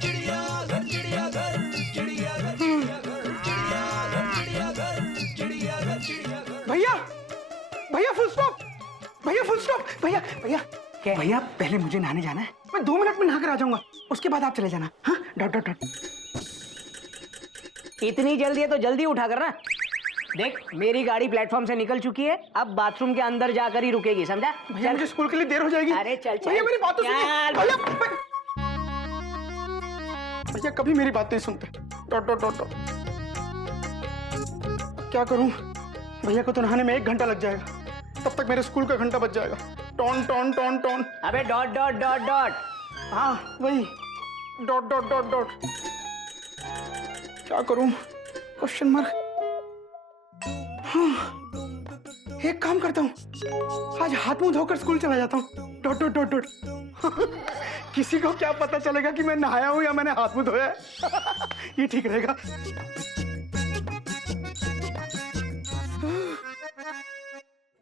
चिड़ियाघर चिड़ियाघर चिड़ियाघर चिड़ियाघर चिड़ियाघर चिड़ियाघर चिड़ियाघर। भैया भैया फुल स्टॉप, भैया फुल स्टॉप, भैया भैया भैया पहले मुझे नहाने जाना है, मैं 2 मिनट में नहा कर आ जाऊंगा, उसके बाद आप चले जाना। हाँ डॉट डॉट डॉट। इतनी जल्दी है तो जल्दी उठा कर ना। देख मेरी गाड़ी प्लेटफॉर्म से निकल चुकी है, अब बाथरूम के अंदर जाकर ही रुकेगी, समझा? भैया मुझे स्कूल के लिए देर हो जाएगी। अरे चल चल भैया मेरी बात तो सुनिए। चल। भैया भैया कभी मेरी बात नहीं सुनते। Dot dot dot dot. क्या करूं, भैया को तो नहाने में 1 घंटा लग जाएगा, तब तक मेरे स्कूल का घंटा बज जाएगा। टॉन टॉन टॉन टॉन। अबे डॉट डॉट डॉट डॉट। हाँ वही डॉट डॉट डॉट डॉट। क्या करूं, क्वेश्चन मार्क। हाँ, एक काम करता हूं, आज हाथ मुंह धोकर स्कूल चला जाता हूं। Dot dot dot dot. किसी को क्या पता चलेगा कि मैं नहाया हूं या मैंने हाथ मुंह धोया है। ये ठीक रहेगा।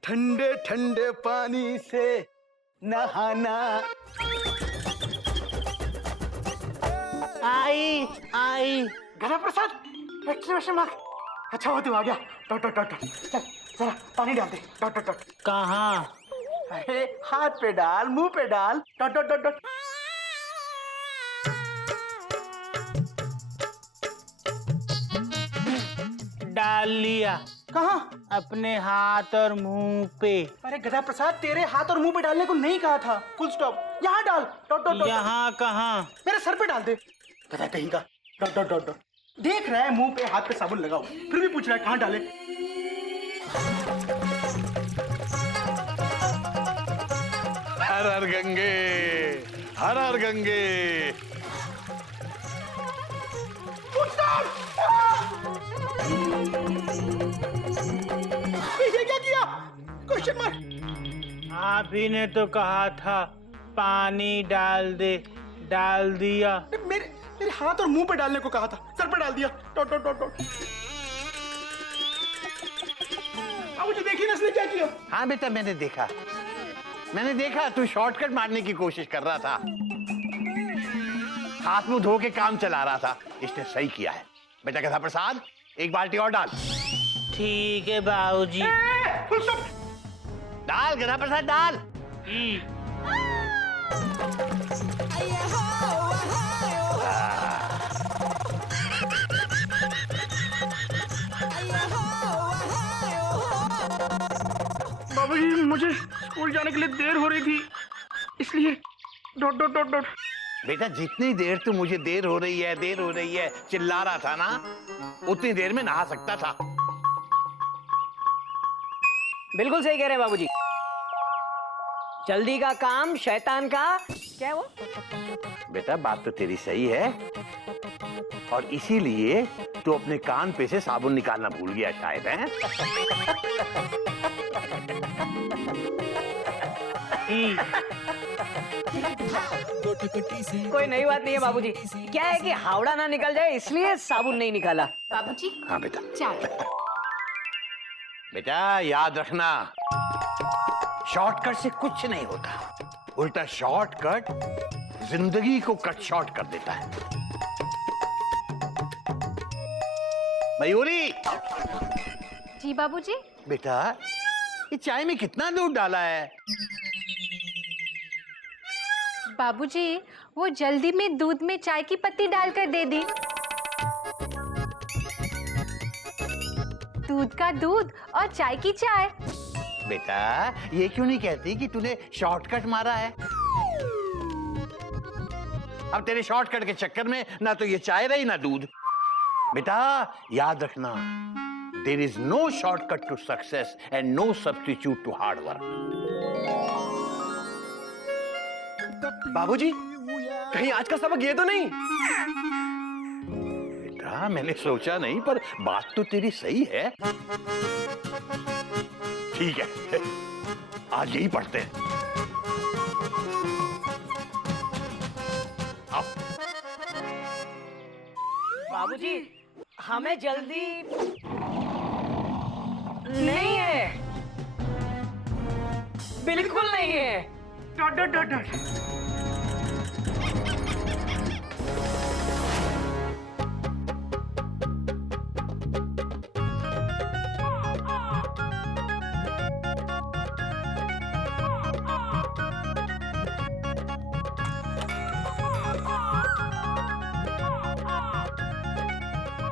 ठंडे ठंडे पानी से नहाना। आई आई गधा प्रसाद, एक्सक्लेमेशन मार्क। अच्छा वो तू आ गया। Dot dot dot dot. चल जरा पानी डाल दे। Dot dot dot. कहाँ? अरे हाथ पे डाल, मुंह पे डाल। Dot dot dot dot. डाल लिया कहाँ? अपने हाथ और मुंह पे। अरे गधा प्रसाद, तेरे हाथ और मुंह पे डालने को नहीं कहा था। Full stop. यहाँ डाल। Dot dot dot. यहाँ कहाँ? मेरे सर पे डाल दे। गधा कहीं का। Dot dot dot dot. देख रहा है मुंह पे हाथ पे साबुन लगाओ, फिर भी पूछ रहा है कहाँ डाले। हर हर गंगे, हर हर गंगे। ये क्या किया? Question mark. आप ही ने तो कहा था पानी डाल दे, डाल दिया। मेरे मेरे हाथ और मुंह पे डालने को कहा था, सर पे डाल दिया। Dot dot dot dot. अब मुझे देखिए ना इसने क्या किया। हाँ बेटा मैंने देखा तू शॉर्टकट मारने की कोशिश कर रहा था, हाथ मुंह धो के काम चला रहा था। इसने सही किया है। बेटा गधा प्रसाद, 1 बाल्टी और डाल। ठीक है बाबूजी। Full stop. डाल गधा प्रसाद डाल। बाबूजी मुझे स्कूल जाने के लिए देर हो रही थी, इसलिए डॉट डॉट डॉट डॉट। बेटा जितनी देर तू मुझे देर हो रही है चिल्ला रहा था ना, उतनी देर में नहा सकता था। बिल्कुल सही कह रहे हैं बाबूजी। जल्दी का काम शैतान का। क्या है वो? बेटा बात तो तेरी सही है, और इसीलिए तू अपने कान पे से साबुन निकालना भूल गया शायद, है? कोई नई बात नहीं है बाबूजी। क्या है कि हावड़ा ना निकल जाए इसलिए साबुन नहीं निकाला। बाबूजी हाँ बेटा। चाय। बेटा याद रखना, शॉर्टकट से कुछ नहीं होता, उल्टा शॉर्टकट जिंदगी को कट शॉर्ट कर देता है। मयूरी। जी बाबूजी। बेटा ये चाय में कितना दूध डाला है? बाबूजी वो जल्दी में दूध में चाय की पत्ती डालकर दे दी। दूध का दूध और चाय की चाय। बेटा ये क्यों नहीं कहती कि तूने शॉर्टकट मारा है? अब तेरे शॉर्टकट के चक्कर में ना तो ये चाय रही ना दूध। बेटा याद रखना, there is no shortcut to success and no substitute to hard work. बाबूजी कहीं आज का सबक ये तो नहीं? बेटा मैंने सोचा नहीं, पर बात तो तेरी सही है। ठीक है आज यही पढ़ते हैं। आओ। बाबूजी हमें जल्दी नहीं है, बिल्कुल नहीं है। Dot dot dot dot.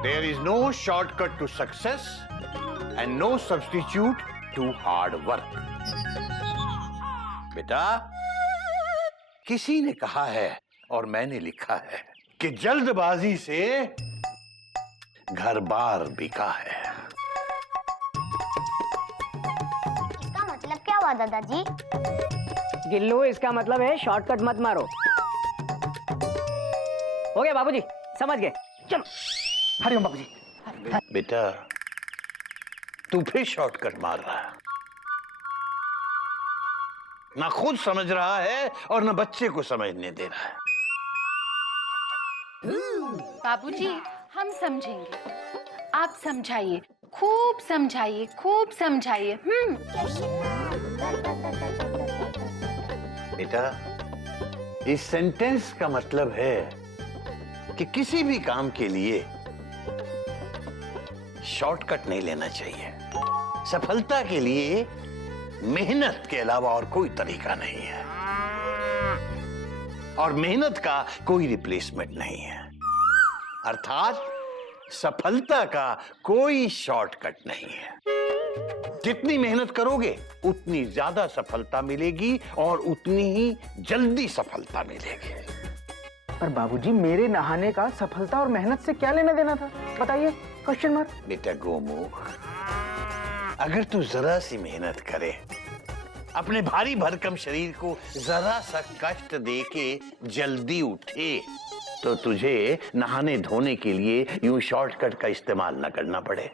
There is no shortcut to success and no substitute to hard work. बेटा, किसी ने कहा है और मैंने लिखा है कि जल्दबाजी से घर बार बिका है। इसका मतलब क्या हुआ दादाजी? गिल्लू, इसका मतलब है शॉर्टकट मत मारो। हो गया बाबूजी, समझ गए। चलो। हरिओम बाबूजी। बेटा, तू फिर शॉर्टकट मार रहा है। ना खुद समझ रहा है और ना बच्चे को समझने दे रहा है। बाबूजी, हम समझेंगे। आप समझाइए, खूब समझाइए, खूब समझाइए। बेटा, इस सेंटेंस का मतलब है कि किसी भी काम के लिए शॉर्टकट नहीं लेना चाहिए। सफलता के लिए मेहनत के अलावा और कोई तरीका नहीं है, और मेहनत का कोई रिप्लेसमेंट नहीं है। अर्थात सफलता का कोई शॉर्टकट नहीं है। जितनी मेहनत करोगे उतनी ज्यादा सफलता मिलेगी और उतनी ही जल्दी सफलता मिलेगी। पर बाबूजी, मेरे नहाने का सफलता और मेहनत से क्या लेना देना था, बताइए? Question mark. बेटा गोमुख, अगर तू जरा सी मेहनत करे, अपने भारी भरकम शरीर को जरा सा कष्ट देके जल्दी उठे, तो तुझे नहाने धोने के लिए यूं शॉर्टकट का इस्तेमाल न करना पड़े।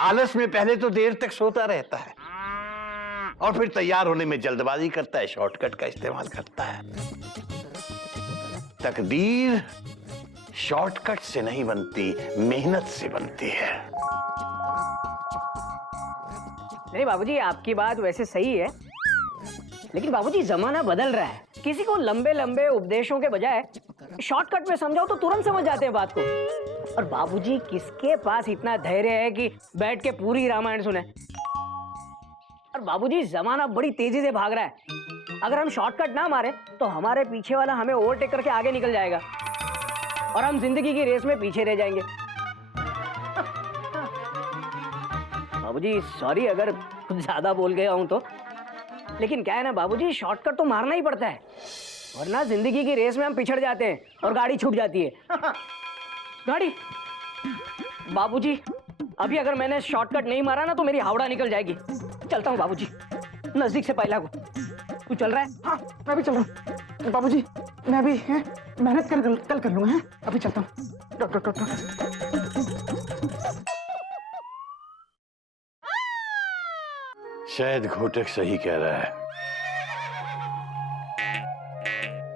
आलस में पहले तो देर तक सोता रहता है और फिर तैयार होने में जल्दबाजी करता है, शॉर्टकट का इस्तेमाल करता है। तकदीर शॉर्टकट से नहीं बनती, मेहनत से बनती है। नहीं बाबूजी, आपकी बात वैसे सही है, लेकिन बाबूजी जमाना बदल रहा है। किसी को लंबे लंबे उपदेशों के बजाय शॉर्टकट में समझाओ तो तुरंत समझ जाते हैं बात को। और बाबूजी, किसके पास इतना धैर्य है कि बैठ के पूरी रामायण सुने? और बाबूजी, जमाना बड़ी तेजी से भाग रहा है। अगर हम शॉर्टकट ना मारे तो हमारे पीछे वाला हमें ओवरटेक करके आगे निकल जाएगा और हम जिंदगी की रेस में पीछे रह जाएंगे। बाबूजी, सॉरी अगर कुछ ज्यादा बोल गया हूं तो, लेकिन क्या है ना बाबूजी, शॉर्टकट तो मारना ही पड़ता है, वरना जिंदगी की रेस में हम पिछड़ जाते हैं और गाड़ी छूट जाती है। गाड़ी? बाबूजी, अभी अगर मैंने शॉर्टकट नहीं मारा ना तो मेरी हावड़ा निकल जाएगी। चलता हूँ बाबूजी, नजदीक से पहला को। तू चल रहा है? हाँ, मैं भी चल रहा हूँ बाबूजी। मैं भी मेहनत कल कर लूंगा। अभी चलता हूँ। डॉक्टर। शायद घोटक सही कह रहा है,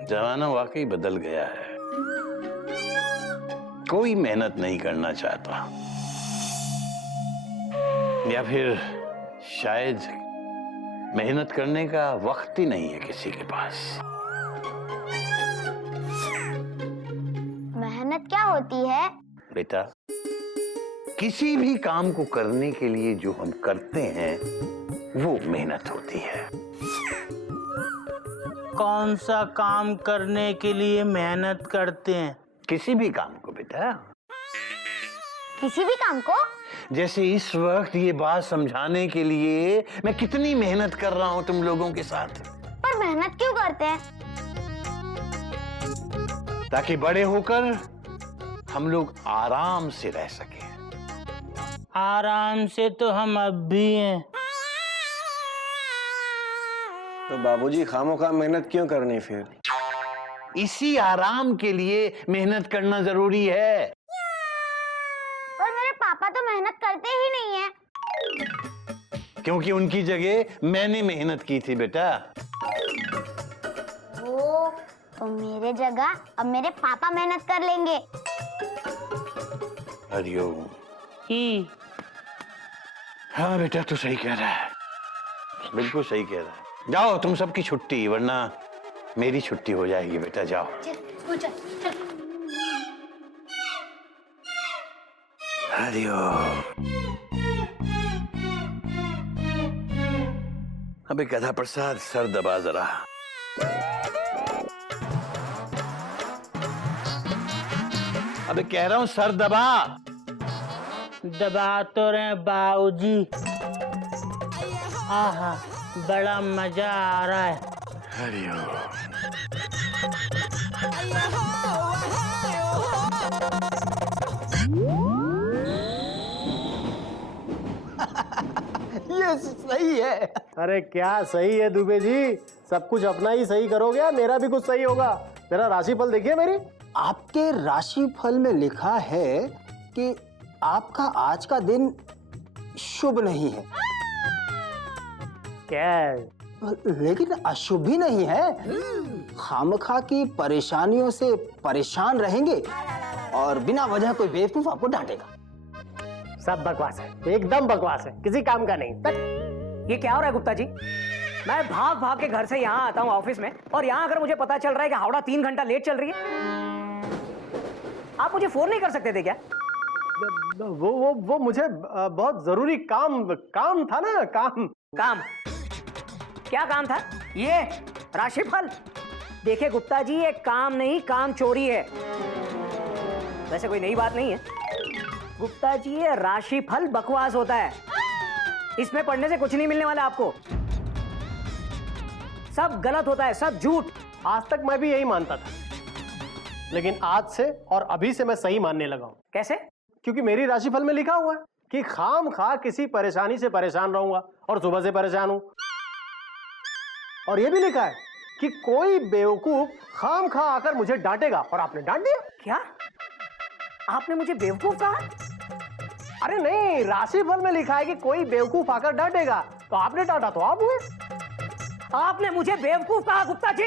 जमाना वाकई बदल गया है। कोई मेहनत नहीं करना चाहता, या फिर शायद मेहनत करने का वक्त ही नहीं है किसी के पास। मेहनत क्या होती है? बेटा, किसी भी काम को करने के लिए जो हम करते हैं वो मेहनत होती है। कौन सा काम करने के लिए मेहनत करते हैं? किसी भी काम को बेटा। किसी भी काम को? जैसे इस वक्त ये बात समझाने के लिए मैं कितनी मेहनत कर रहा हूं तुम लोगों के साथ। पर मेहनत क्यों करते हैं? ताकि बड़े होकर हम लोग आराम से रह सके। आराम से तो हम अब भी हैं। तो बाबूजी, खामोखा मेहनत क्यों करनी फिर? इसी आराम के लिए मेहनत करना जरूरी है। पर मेरे पापा तो मेहनत करते ही नहीं है। क्योंकि उनकी जगह मैंने मेहनत की थी बेटा। ओ, तो मेरे जगह अब मेरे पापा मेहनत कर लेंगे। हरिओम। ही। हाँ बेटा, तू सही कह रहा है, बिल्कुल सही कह रहा है। जाओ, तुम सबकी छुट्टी, वरना मेरी छुट्टी हो जाएगी। बेटा जाओ। हरिओम। अबे गधा प्रसाद, सर दबा जरा। अबे कह रहा हूं सर दबा। दबा तो रहे बाबूजी। आहा, बड़ा मजा आ रहा है। ये सही है। अरे क्या सही है दुबे जी, सब कुछ अपना ही सही करोगे या मेरा भी कुछ सही होगा? मेरा राशिफल देखिए मेरी। आपके राशिफल में लिखा है कि आपका आज का दिन शुभ नहीं है, क्या? लेकिन अशुभ भी नहीं है। खामखा की परेशानियों से परेशान रहेंगे और बिना वजह कोई बेवकूफ आपको डांटेगा। सब बकवास है, एकदम बकवास है, किसी काम का नहीं। ये क्या हो रहा है गुप्ता जी? मैं भाग भाग के घर से यहाँ आता हूँ ऑफिस में, और यहाँ अगर मुझे पता चल रहा है कि हावड़ा 3 घंटा लेट चल रही है, आप मुझे फोन नहीं कर सकते थे क्या? वो मुझे बहुत जरूरी काम था ना। काम? क्या काम था? ये राशिफल? देखिए गुप्ता जी, ये काम नहीं, काम चोरी है। वैसे कोई नई बात नहीं है गुप्ता जी, ये राशिफल बकवास होता है। इसमें पढ़ने से कुछ नहीं मिलने वाला आपको। सब गलत होता है, सब झूठ। आज तक मैं भी यही मानता था, लेकिन आज से और अभी से मैं सही मानने लगा हूं। कैसे? क्योंकि मेरी राशिफल में लिखा हुआ है कि खाम खा किसी परेशानी से परेशान रहूंगा, और सुबह से परेशान हूं। और ये भी लिखा है कि कोई बेवकूफ खाम खा आकर मुझे डांटेगा, और आपने डांट दिया। क्या आपने मुझे बेवकूफ कहा? अरे नहीं, राशिफल में लिखा है कि कोई बेवकूफ आकर डांटेगा, तो आपने डांटा तो आप हुए। आपने मुझे बेवकूफ कहा गुप्ता जी?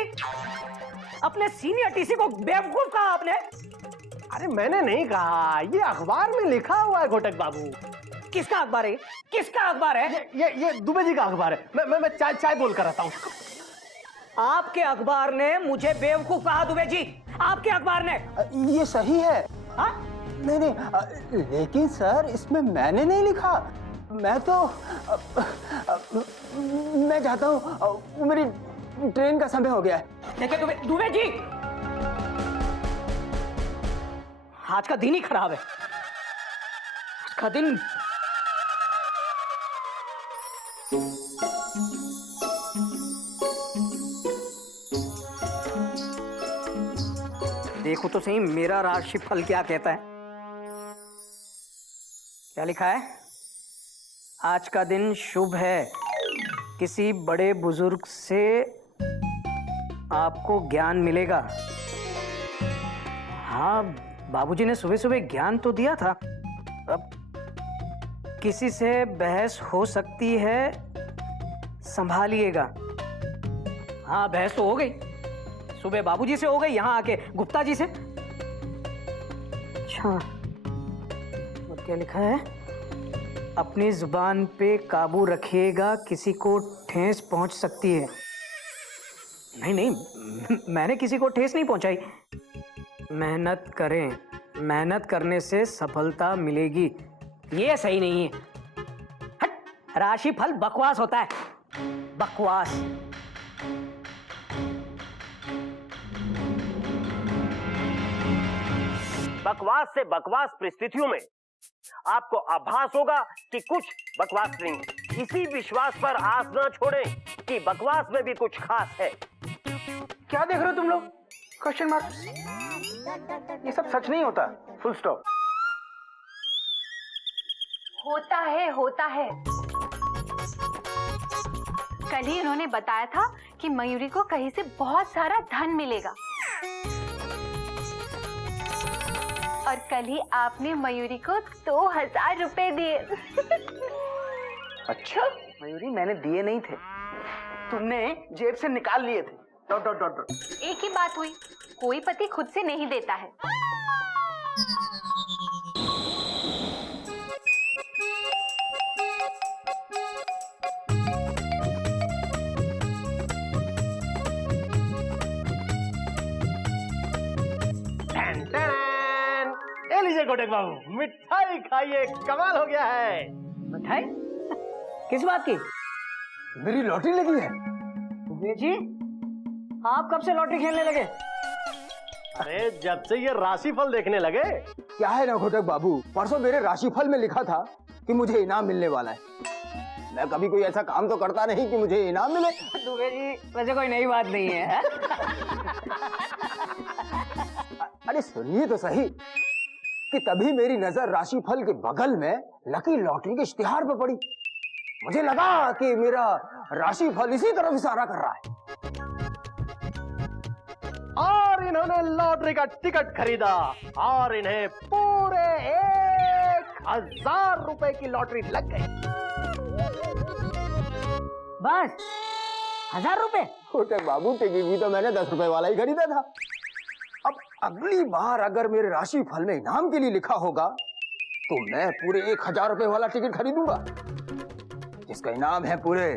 अपने सीनियर टीसी को बेवकूफ कहा आपने? अरे मैंने नहीं कहा, ये अखबार में लिखा हुआ है घोटक बाबू। किसका अखबार है? किसका अखबार है? ये दुबे जी का अखबार है। मैं चाय बोल कर आता हूँ। आपके अखबार ने मुझे बेवकूफ कहा दुबे जी, आपके अखबार ने। ये सही है। हाँ? नहीं, लेकिन सर इसमें मैंने नहीं लिखा। मैं तो मैं जाता हूँ, मेरी ट्रेन का समय हो गया है। देखिए दुबे जी, आज का दिन ही खराब है। आज का दिन देखो तो सही मेरा राशिफल क्या कहता है। क्या लिखा है? आज का दिन शुभ है, किसी बड़े बुजुर्ग से आपको ज्ञान मिलेगा। हाँ, बाबूजी ने सुबह सुबह ज्ञान तो दिया था। अब किसी से बहस हो सकती है, संभालिएगा। हाँ, बहस तो हो गई, सुबह बाबूजी से हो गई, यहाँ आके गुप्ता जी से। अच्छा, और क्या लिखा है? अपनी जुबान पे काबू रखिएगा, किसी को ठेस पहुंच सकती है। नहीं, मैंने किसी को ठेस नहीं पहुंचाई। मेहनत करें, मेहनत करने से सफलता मिलेगी। ये सही नहीं है। हट, राशिफल बकवास होता है, बकवास। बकवास से बकवास परिस्थितियों में आपको आभास होगा कि कुछ बकवास नहीं है। इसी विश्वास पर आस न छोड़ें कि बकवास में भी कुछ खास है। क्या देख रहे हो तुम लोग? Question mark. ये सब सच नहीं होता। Full stop. होता है। कल ही उन्होंने बताया था कि मयूरी को कहीं से बहुत सारा धन मिलेगा, और कल ही आपने मयूरी को 2000 रुपए दिए। अच्छा, मयूरी मैंने दिए नहीं थे, तुमने जेब से निकाल लिए थे। ... एक ही बात हुई, कोई पति खुद से नहीं देता है। ये लीजिए घोटक बाबू, मिठाई खाइए, कमाल हो गया है। मिठाई? किस बात की? मेरी लॉटरी लगी है। जी, आप कब से लॉटरी खेलने लगे? अरे जब से ये राशिफल देखने लगे। क्या है ना घोटक बाबू, परसों मेरे राशिफल में लिखा था कि मुझे इनाम मिलने वाला है। मैं कभी कोई ऐसा काम तो करता नहीं कि मुझे इनाम मिले। दुबे जी वैसे कोई नई बात नहीं है। अरे सुनिए तो सही कि तभी मेरी नजर राशिफल के बगल में लकी लॉटरी के इश्तिहार पर पड़ी। मुझे लगा कि मेरा राशिफल इसी तरफ इशारा कर रहा है। और इन्होंने लॉटरी का टिकट खरीदा और इन्हें पूरे 1000 रुपए की लॉटरी लग गई। बस 1000 रुपए? घोटक बाबू टिकट भी तो मैंने 10 रुपए वाला ही खरीदा था। अब अगली बार अगर मेरे राशिफल में इनाम के लिए लिखा होगा तो मैं पूरे 1000 रुपए वाला टिकट खरीदूंगा, जिसका इनाम है पूरे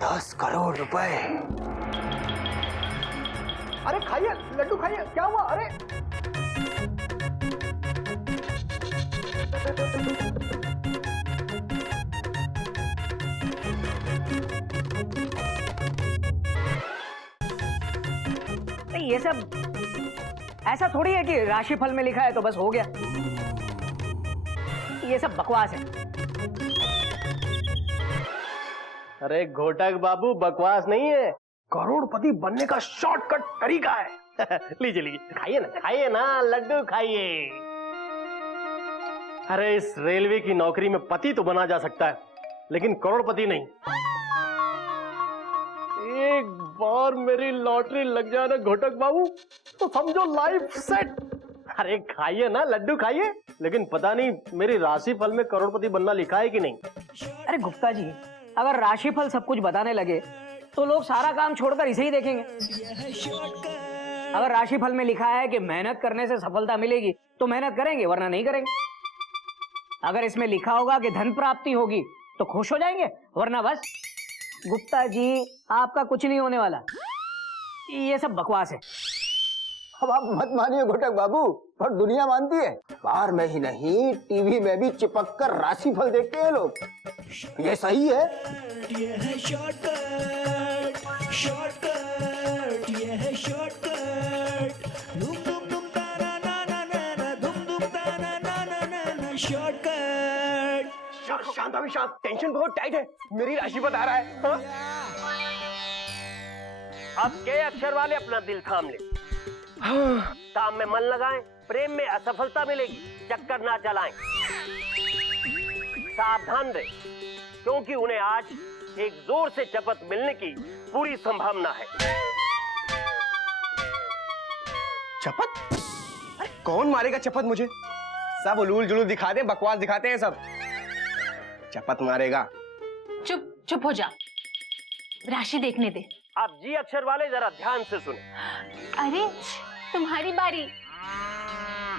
10 करोड़ रुपए। अरे खाइए लड्डू खाइए, क्या हुआ? अरे नहीं ये सब ऐसा थोड़ी है कि राशिफल में लिखा है तो बस हो गया। ये सब बकवास है। अरे घोटक बाबू बकवास नहीं है, करोड़पति बनने का शॉर्टकट तरीका है। लीजिए लीजिए खाइए ना लड्डू खाइए। अरे इस रेलवे की नौकरी में पति तो बना जा सकता है लेकिन करोड़पति नहीं। एक बार मेरी लॉटरी लग जाए ना घोटक बाबू तो समझो लाइफ सेट। अरे खाइए ना लड्डू खाइए, लेकिन पता नहीं मेरी राशिफल में करोड़पति बनना लिखा है कि नहीं। अरे गुप्ता जी अगर राशिफल सब कुछ बताने लगे तो लोग सारा काम छोड़कर इसे ही देखेंगे। अगर राशिफल में लिखा है कि मेहनत करने से सफलता मिलेगी तो मेहनत करेंगे वरना नहीं करेंगे। अगर इसमें लिखा होगा कि धन प्राप्ति होगी तो खुश हो जाएंगे वरना बस। गुप्ता जी आपका कुछ नहीं होने वाला, ये सब बकवास है। अब आप मत मानिए घोटक बाबू, पर दुनिया मानती है। बाहर में ही नहीं टीवी में भी चिपक कर राशिफल देखते हैं लोग। ये सही है। ये है शॉर्टकट, शॉर्टकट, ये है शॉर्टकट। धूम धूम धूम ताना ना ना ना ना, धूम धूम ताना ना ना ना ना, शॉर्टकट। शांत अभी शांत, टेंशन बहुत टाइट है, मेरी राशि बता रहा है। हाँ? अब के अक्षर वाले अपना दिल थाम ले। काम में मन लगाएं, प्रेम में असफलता मिलेगी, चक्कर ना चलाएं। सावधान रहे क्योंकि उन्हें आज एक जोर से चपत मिलने की पूरी संभावना है। चपत? अरे कौन मारेगा चपत मुझे? सब उलूल जुलूल दिखाते हैं, बकवास दिखाते हैं सब। चपत मारेगा? चुप चुप हो जा, राशि देखने दे। अब जी अक्षर वाले जरा ध्यान से सुने। अरे तुम्हारी बारी।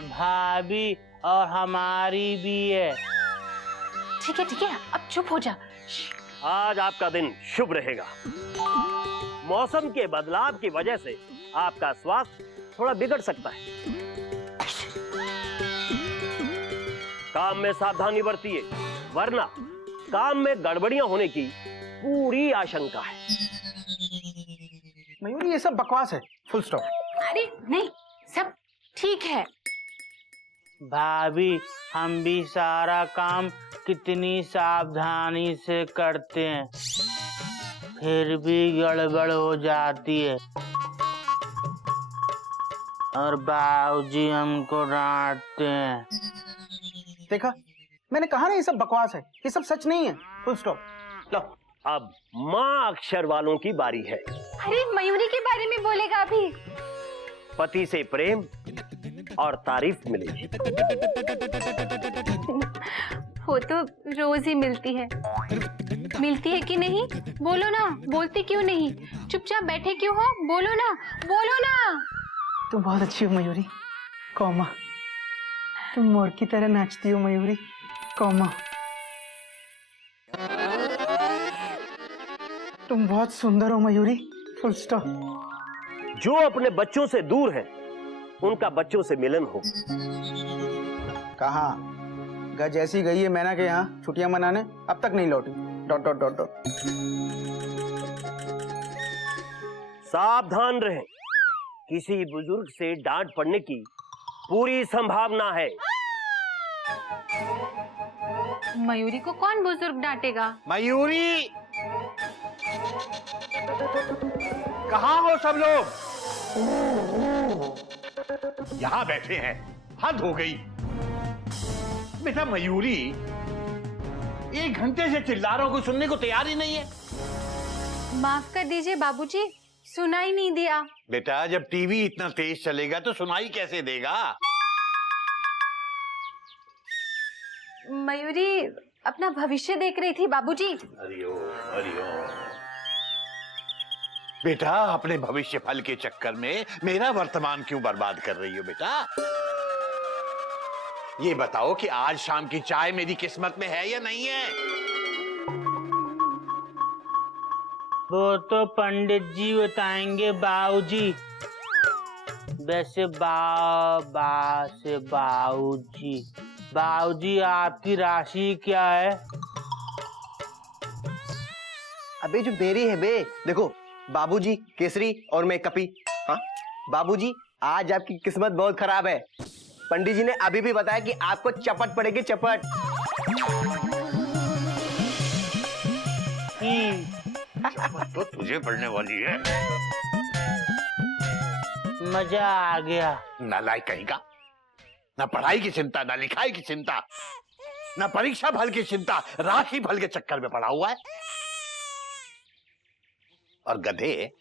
भाभी और हमारी भी है। ठीक है अब चुप हो जा। आज आपका दिन शुभ रहेगा। मौसम के बदलाव की वजह से आपका स्वास्थ्य थोड़ा बिगड़ सकता है। काम में सावधानी बरतिए वरना काम में गड़बड़ियां होने की पूरी आशंका है। मयूरी ये सब बकवास है, फुल स्टॉप। अरे नहीं सब ठीक है। भाभी हम भी सारा काम कितनी सावधानी से करते हैं फिर भी गड़बड़ हो जाती है और बाबूजी हमको डांटते हैं। देखा मैंने कहा ना ये सब बकवास है, ये सब सच नहीं है, फुल स्टॉप। लो अब माँ अक्षर वालों की बारी है। अरे मयूरी के बारे में बोलेगा अभी। पति से प्रेम और तारीफ मिलेगी। वो तो रोज ही मिलती है कि नहीं? बोलो ना, बोलती क्यों नहीं? चुपचाप बैठे क्यों हो? बोलो ना। तुम बहुत अच्छी हो मयूरी, कौमा। तुम मोर की तरह नाचती हो मयूरी, कौमा। तुम बहुत सुंदर हो मयूरी, फुल स्टॉप। जो अपने बच्चों से दूर है उनका बच्चों से मिलन हो। कहा जैसी गई है मैना के यहाँ छुट्टियां मनाने, अब तक नहीं लौटी। ... सावधान रहें किसी बुजुर्ग से डांट पड़ने की पूरी संभावना है। मयूरी को कौन बुजुर्ग डांटेगा? मयूरी, कहाँ हो सब लोग? यहाँ बैठे हैं, हद हो गई। बेटा मयूरी, 1 घंटे से चिल्ला रहा हूं, कोई सुनने को तैयार ही नहीं है। माफ कर दीजिए बाबूजी, सुनाई नहीं दिया। बेटा जब टीवी इतना तेज चलेगा तो सुनाई कैसे देगा? मयूरी अपना भविष्य देख रही थी बाबूजी। हरिओम। बेटा अपने भविष्य फल के चक्कर में मेरा वर्तमान क्यों बर्बाद कर रही हो बेटा? ये बताओ कि आज शाम की चाय मेरी किस्मत में है या नहीं है? वो तो पंडित जी बताएंगे बाबूजी। वैसे बाबूजी आपकी राशि क्या है? अबे जो मेरी है बे, देखो बाबूजी केसरी और मैं कपी। हाँ बाबूजी, आज आपकी किस्मत बहुत खराब है। पंडित जी ने अभी भी बताया कि आपको चपट पड़ेगी, चपट। तो तुझे पढ़ने वाली है। मजा आ गया। नालायक कहीं का, ना पढ़ाई की चिंता, ना लिखाई की चिंता, ना परीक्षा फल की चिंता, राशि फल के चक्कर में पड़ा हुआ है। और गधे,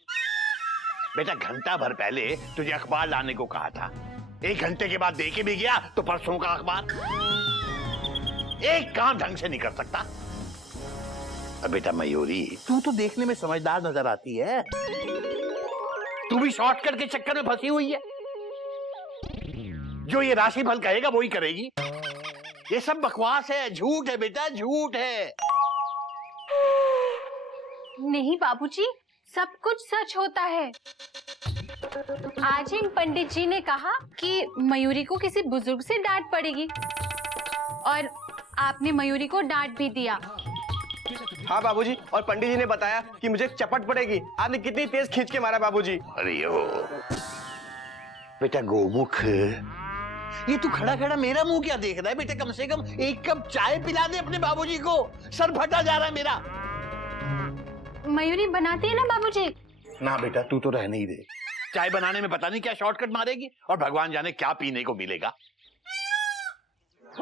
बेटा घंटा भर पहले तुझे अखबार लाने को कहा था, 1 घंटे के बाद देके भी गया तो परसों का अखबार। एक काम ढंग से नहीं कर सकता। अब बेटा मयूरी, तू तो देखने में समझदार नजर आती है, तू भी शॉर्टकट के चक्कर में फंसी हुई है। जो ये राशिफल कहेगा वो ही करेगी। ये सब बकवास है, झूठ है बेटा, झूठ है। नहीं बाबूजी, सब कुछ सच होता है। आज ही पंडित जी ने कहा कि मयूरी को किसी बुजुर्ग से डांट पड़ेगी और आपने मयूरी को डांट भी दिया। हाँ बाबूजी, और पंडित जी ने बताया कि मुझे चपट पड़ेगी। आपने कितनी तेज खींच के मारा बाबूजी। अरे ओ बेटा गोमुख, ये तू खड़ा खड़ा मेरा मुंह क्या देख रहा है बेटा? कम से कम 1 कप चाय पिला दे अपने बाबूजी को, सर फटा जा रहा है मेरा। मयूरी बनाती है ना बाबूजी। ना बेटा तू तो रहने ही दे, चाय बनाने में पता नहीं क्या शॉर्टकट मारेगी और भगवान जाने क्या पीने को मिलेगा।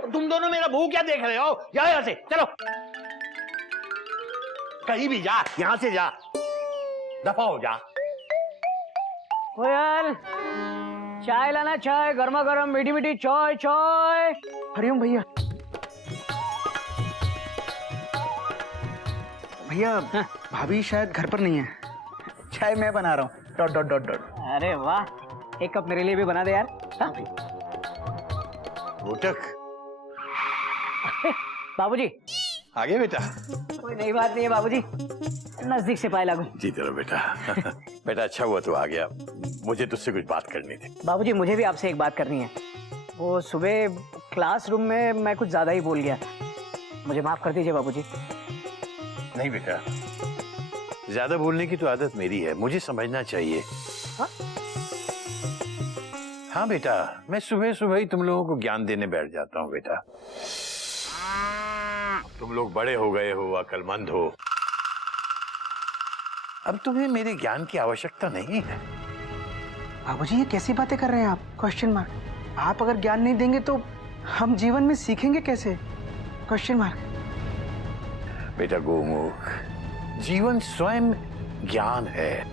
तुम दोनों मेरा मुंह क्या देख रहे हो? जाओ यहां से, चलो कहीं भी जा, यहां से जा, दफा हो जा। कोयल, चाय लाना, चाय गर्मा गर्म मीठी मीठी चाय। चाय। हरिओम भैया। भैया भाभी शायद घर पर नहीं है, चाय मैं बना रहा हूँ। Dot dot dot dot. अरे वाह, 1 कप मेरे लिए भी बना दे यार। हाँ? बाबूजी आगे बेटा। कोई नई बात नहीं है बाबूजी, नजदीक से पाए लागू। जी चलो बेटा। बेटा अच्छा हुआ तो आ गया, मुझे तुझसे कुछ बात करनी थी। बाबूजी मुझे भी आपसे एक बात करनी है। वो सुबह क्लासरूम में मैं कुछ ज्यादा ही बोल गया, मुझे माफ कर दीजिए बाबूजी। नहीं बेटा, ज्यादा बोलने की तो आदत मेरी है, मुझे समझना चाहिए। हाँ? हाँ बेटा, मैं सुबह सुबह ही तुम लोगों को ज्ञान देने बैठ जाता हूँ बेटा। तुम लोग बड़े हो गए हो, अक्लमंद हो, अब तुम्हें मेरे ज्ञान की आवश्यकता नहीं है। बाबूजी ये कैसी बातें कर रहे हैं आप? Question mark. आप अगर ज्ञान नहीं देंगे तो हम जीवन में सीखेंगे कैसे? Question mark. बेटा गोमुख, जीवन स्वयं ज्ञान है,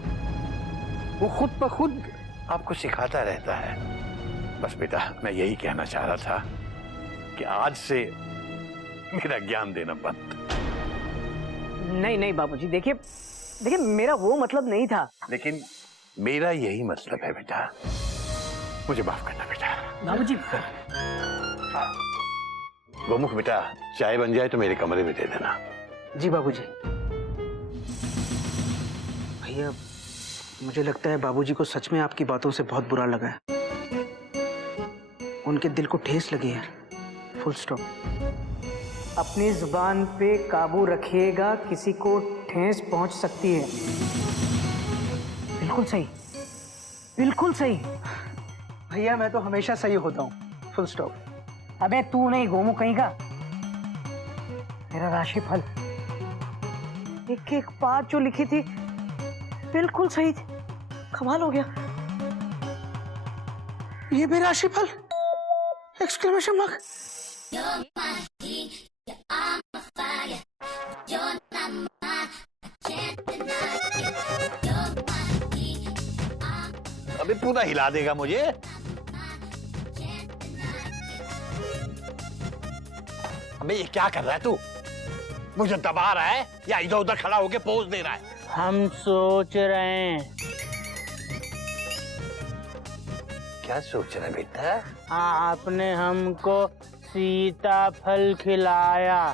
वो खुद ब खुद आपको सिखाता रहता है। बस बेटा मैं यही कहना चाह रहा था कि आज से मेरा ज्ञान देना बंद। नहीं नहीं बाबूजी, देखिए मेरा वो मतलब नहीं था। लेकिन मेरा यही मतलब है बेटा, मुझे माफ करना बेटा। बाबूजी। गोमुख बेटा, चाय बन जाए तो मेरे कमरे में दे देना। जी बाबूजी। भैया मुझे लगता है बाबूजी को सच में आपकी बातों से बहुत बुरा लगा है, उनके दिल को ठेस लगी है। Full stop. अपनी जुबान पे काबू रखिएगा, किसी को ठेस पहुंच सकती है। बिल्कुल सही, बिल्कुल सही। भैया मैं तो हमेशा सही होता हूँ, फुल स्टॉप। अबे तू नहीं गोमू कहीं का। मेरा राशिफल एक एक बात जो लिखी थी बिल्कुल सही थी। कमाल हो गया। ये भी राशिफल! Exclamation mark. अबे पूरा हिला देगा मुझे। अबे ये क्या कर रहा है तू? मुझे दबा रहा है या इधर उधर खड़ा होके पोज दे रहा है? हम सोच रहे हैं। क्या सोच रहा है बेटा? आपने हमको सीताफल खिलाया,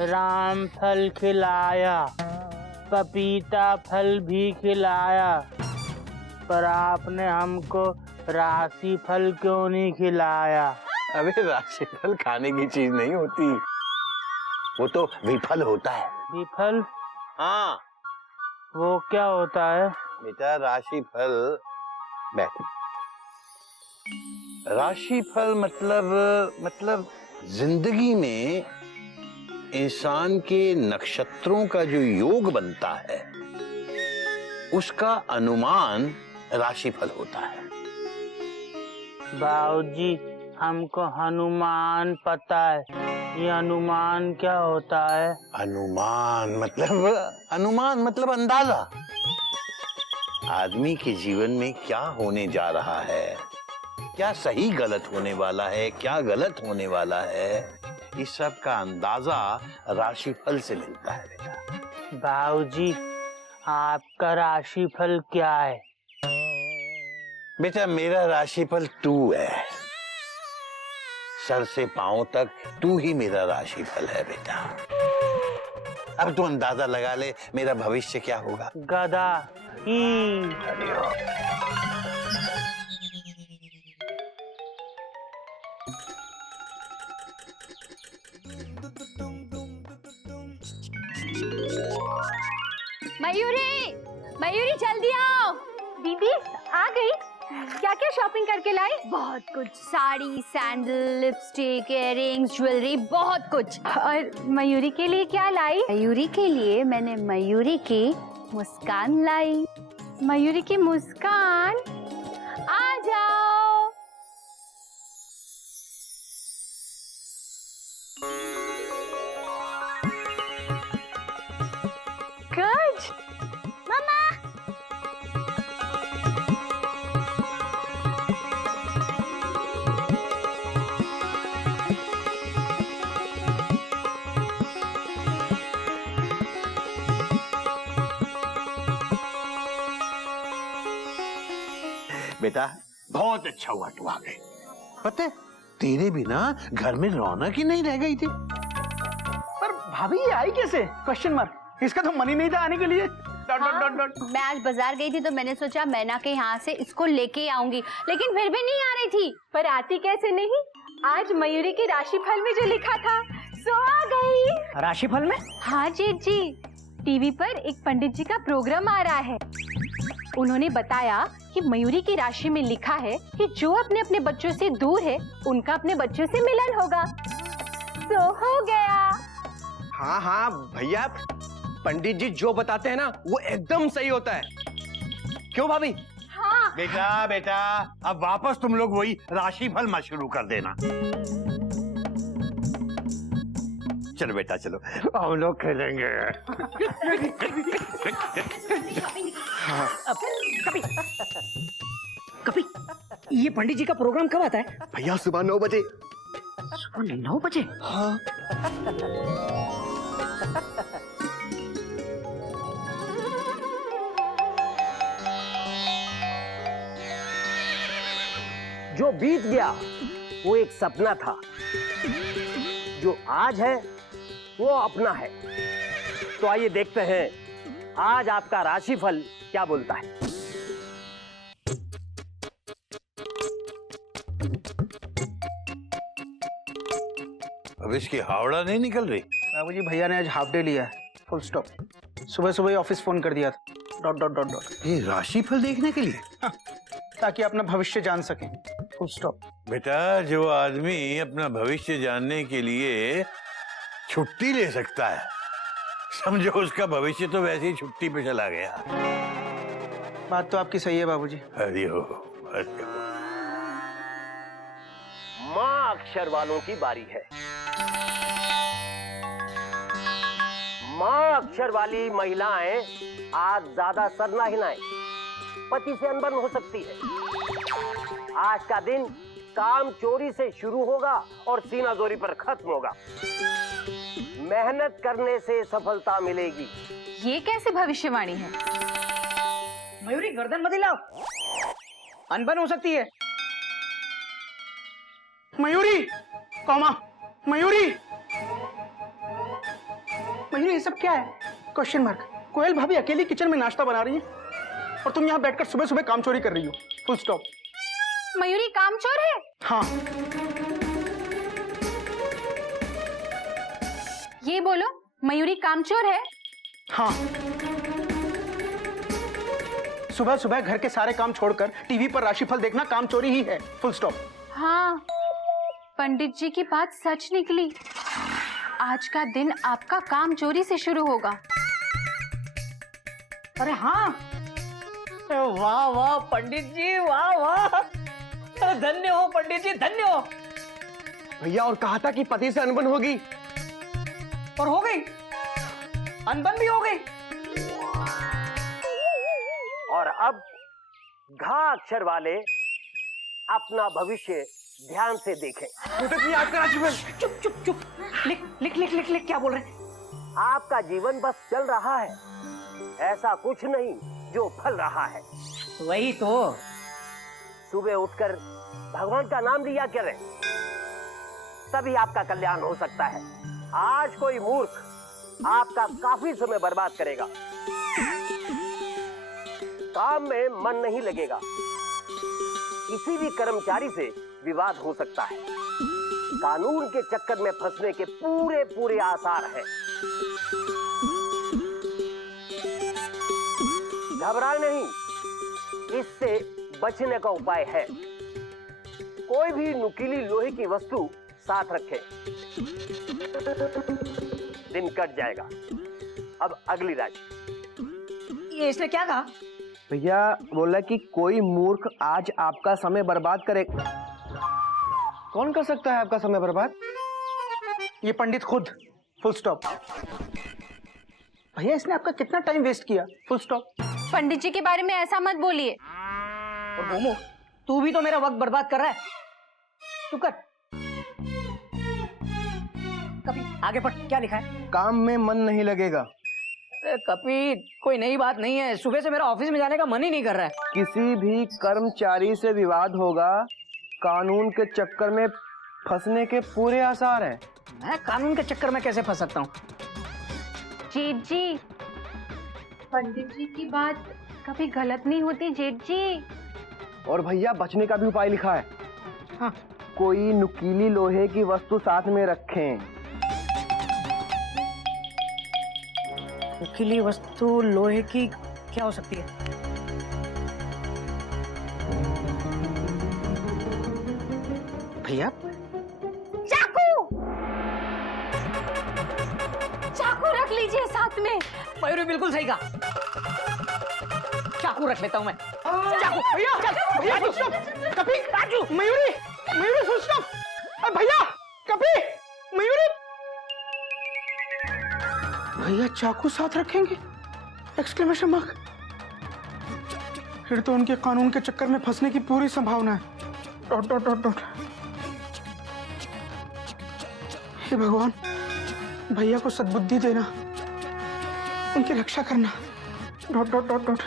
राम फल खिलाया, पपीता फल भी खिलाया, पर आपने हमको राशि फल क्यों नहीं खिलाया? अबे राशिफल खाने की चीज नहीं होती, वो तो विफल होता है। विफल? हाँ वो क्या होता है? बेटा राशिफल, बैठ। राशिफल मतलब जिंदगी में इंसान के नक्षत्रों का जो योग बनता है उसका अनुमान राशिफल होता है। बाबूजी हमको हनुमान पता है, ये अनुमान क्या होता है? अनुमान मतलब अंदाजा। आदमी के जीवन में क्या होने जा रहा है, क्या सही गलत होने वाला है, क्या गलत होने वाला है, इस सब का अंदाजा राशिफल से मिलता है बेटा। बाबूजी आपका राशिफल क्या है? बेटा मेरा राशिफल तू है, सर से पांव तक तू ही मेरा राशिफल है बेटा। अब तू अंदाजा लगा ले मेरा भविष्य क्या होगा। गधा ही। मयूरी, मयूरी जल्दी आओ। दीदी आ गई। क्या क्या शॉपिंग करके लाई? बहुत कुछ, sari, sandal, lipstick, earrings, jewellery, बहुत कुछ। और मयूरी के लिए क्या लाई? मयूरी के लिए मैंने मयूरी की मुस्कान लाई। मयूरी की मुस्कान, आ जाओ। गुड। मम्मा बेटा बहुत अच्छा हुआ तू आ गई। पता है तेरे बिना घर में रौनक ही नहीं रह गई थी। पर भाभी ये आई कैसे? Question mark. इसका तो मन ही नहीं था आने के लिए। मैं आज बाजार गई थी तो मैंने सोचा मैना के यहाँ से इसको लेके आऊंगी, लेकिन फिर भी नहीं आ रही थी। पर आती कैसे नहीं, आज मयूरी के राशिफल में जो लिखा था सो आ गई। राशिफल में? हाँ जेठ जी, टीवी पर एक पंडित जी का प्रोग्राम आ रहा है। उन्होंने बताया कि मयूरी की राशि में लिखा है कि जो अपने अपने बच्चों से दूर है उनका अपने बच्चों से मिलन होगा। तो हो गया। हाँ हाँ भैया, पंडित जी जो बताते हैं ना वो एकदम सही होता है। क्यों भाभी? हाँ। बेटा अब वापस तुम लोग वही राशिफल मत शुरू कर देना। चलो बेटा चलो, हम लोग खेलेंगे। कभी ये पंडित जी का प्रोग्राम कब आता है? भैया सुबह 9 बजे। सुबह 9 बजे? हाँ। जो बीत गया वो एक सपना था, जो आज है वो अपना है। तो आइए देखते हैं आज आपका राशिफल क्या बोलता है। अब इसकी हावड़ा नहीं निकल रही। बाबूजी भैया ने आज हाफ डे लिया है, फुल स्टॉप। सुबह सुबह ही ऑफिस फोन कर दिया था। Dot dot dot dot. ये राशिफल देखने के लिए? हाँ, ताकि अपना भविष्य जान सकें। Full stop. बेटा, जो आदमी अपना भविष्य जानने के लिए छुट्टी ले सकता है, समझो उसका भविष्य तो वैसे ही छुट्टी पे चला गया। बात तो आपकी सही है बाबूजी। हरि हो, हरि हो। मां अक्षर वालों की बारी है। मां अक्षर वाली महिलाएं आज ज्यादा सर ना हिलाएं, पति से अनबन हो सकती है। आज का दिन काम चोरी से शुरू होगा और सीना जोरी पर खत्म होगा। मेहनत करने से सफलता मिलेगी। ये कैसे भविष्यवाणी है? मयूरी गर्दन मत हिलाओ, अनबन हो सकती है। मयूरी, कौमा, मयूरी, मयूरी, ये सब क्या है? Question mark. कोयल भाभी अकेली किचन में नाश्ता बना रही है और तुम यहाँ बैठकर सुबह सुबह काम चोरी कर रही हो। Full stop. मयूरी कामचोर है? हाँ। ये बोलो, मयूरी कामचोर है? हाँ। सुबह सुबह घर के सारे काम छोड़कर टीवी पर राशिफल देखना काम चोरी ही है। Full stop. हाँ, पंडित जी की बात सच निकली। आज का दिन आपका काम चोरी से शुरू होगा। अरे हाँ, वाह वाह पंडित जी, वाह वाह, धन्य हो पंडित जी, धन्य हो। भैया, और कहा था कि पति से अनबन होगी, और हो गई, अनबन भी हो गई। और अब घा अक्षर वाले अपना भविष्य ध्यान से देखें। चुप चुप चुप, लिख लिख लिख लिख लिख, क्या बोल रहे हैं? आपका जीवन बस चल रहा है, ऐसा कुछ नहीं जो फल रहा है। वही तो। सुबह उठकर भगवान का नाम लिया करें, तभी आपका कल्याण हो सकता है। आज कोई मूर्ख आपका काफी समय बर्बाद करेगा, काम में मन नहीं लगेगा, किसी भी कर्मचारी से विवाद हो सकता है, कानून के चक्कर में फंसने के पूरे पूरे आसार हैं। घबराए नहीं, इससे बचने का उपाय है। कोई भी नुकीली लोहे की वस्तु साथ रखें, दिन कट जाएगा। अब अगली राशि। ये इसने क्या कहा? भैया बोला कि कोई मूर्ख आज आपका समय बर्बाद करे। कौन कर सकता है आपका समय बर्बाद? ये पंडित खुद। Full stop. भैया, इसने आपका कितना टाइम वेस्ट किया। Full stop. पंडित जी के बारे में ऐसा मत बोलिए। और मोमो, तू भी तो मेरा वक्त बर्बाद कर रहा है। चुप कर। कभी आगे पढ़, क्या लिखा है? काम में मन नहीं लगेगा। अरे कपी, कोई नई बात नहीं है। सुबह से मेरा ऑफिस में जाने का मन ही नहीं कर रहा है। किसी भी कर्मचारी से विवाद होगा, कानून के चक्कर में फंसने के पूरे आसार हैं। मैं कानून के चक्कर में कैसे फंस सकता हूँ? जेठ जी, पंडित जी की बात कभी गलत नहीं होती जेठ जी। और भैया, बचने का भी उपाय लिखा है। हाँ। कोई नुकीली लोहे की वस्तु साथ में रखें। नुकीली वस्तु लोहे की क्या हो सकती है? भैया, चाकू, चाकू रख लीजिए साथ में। मयूरी बिल्कुल सही कहा, चाकू रख लेता हूं मैं। चाकू। भैया, भैया फुल स्टॉप। कपी, राजू, मयूरी, मयूरी फुल स्टॉप। अरे भैया, कपी, मयूरी। भैया चाकू साथ रखेंगे? Exclamation mark. फिर तो उनके कानून के चक्कर में फंसने की पूरी संभावना है। Dot dot dot dot. हे भगवान, भैया को सद्बुद्धि देना, उनकी रक्षा करना। Dot dot dot dot.